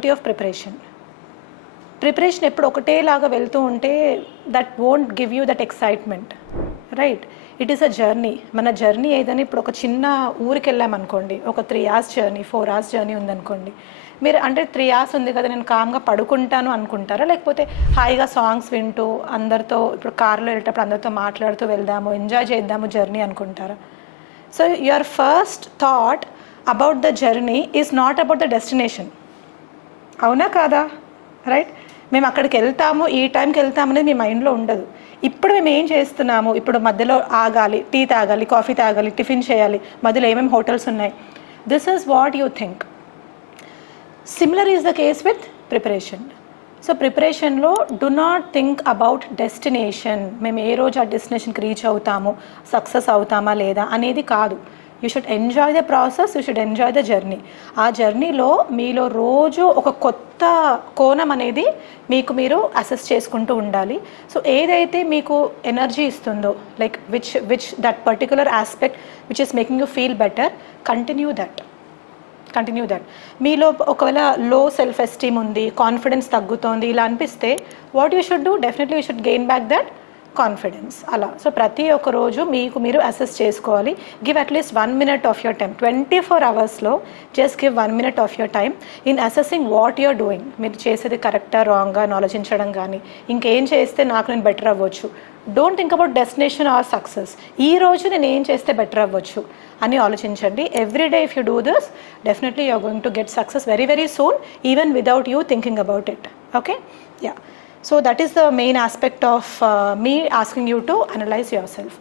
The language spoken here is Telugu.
Beauty of preparation. ప్రిపరేషన్ ఎప్పుడు ఒకటేలాగా వెళ్తూ ఉంటే that won't give you that excitement, right? It is a journey. మన జర్నీ ఏదైనా ఇప్పుడు ఒక చిన్న ఊరికి వెళ్ళామనుకోండి, ఒక 3 hours జర్నీ, 4 hours జర్నీ ఉందనుకోండి, మీరు అంటే 3 hours ఉంది కదా నేను కామ్గా పడుకుంటాను అనుకుంటారా, లేకపోతే హాయిగా సాంగ్స్ వింటూ అందరితో ఇప్పుడు కార్లో వెళ్ళేటప్పుడు అందరితో మాట్లాడుతూ వెళ్దాము, ఎంజాయ్ చేద్దాము జర్నీ అనుకుంటారా? So your first thought about the journey is not about the destination. అవునా కాదా? రైట్? మేము అక్కడికి వెళ్తాము, ఈ టైంకి వెళ్తాము అనేది మీ మైండ్లో ఉండదు. ఇప్పుడు మేము ఏం చేస్తున్నాము, ఇప్పుడు మధ్యలో ఆగాలి, టీ తాగాలి, కాఫీ తాగాలి, టిఫిన్ చేయాలి, మధ్యలో ఏమేమి హోటల్స్ ఉన్నాయి, this is what you think. Similar is the case with preparation. So ప్రిపరేషన్లో do not think about destination, మేము ఏ రోజు ఆ డెస్టినేషన్కి రీచ్ అవుతాము, సక్సెస్ అవుతామా లేదా అనేది కాదు. You should enjoy the process, you should enjoy the journey. ఆ జర్నీలో మీలో రోజు ఒక కొత్త కోణం అనేది మీకు మీరు అసెస్ చేసుకుంటూ ఉండాలి. సో ఏదైతే మీకు ఎనర్జీ ఇస్తుందో, like which that particular aspect which is making you feel better, continue that. మీలో ఒకవేళ లో సెల్ఫ్ ఎస్టీమ్ ఉంది, కాన్ఫిడెన్స్ తగ్గుతోంది, ఇలా అనిపిస్తే what you should do, definitely you should gain back that confidence. అలా సో ప్రతి ఒక్క రోజు మీకు మీరు అసెస్ చేసుకోవాలి. Give at least 1 minute of your time. 24 hours just give 1 minute of your time in assessing what you're doing. మీరు చేసేది కరెక్టా రాంగా అని ఆలోచించడం కానీ, ఇంకేం చేస్తే నాకు నేను బెటర్ అవ్వచ్చు. Don't think about destination or success. ఈ రోజు నేను ఏం చేస్తే బెటర్ అవ్వచ్చు అని ఆలోచించండి. Every day if you do this, definitely you are going to get success very very soon, even without you thinking about it. Okay, yeah. So that is the main aspect of me asking you to analyze yourself.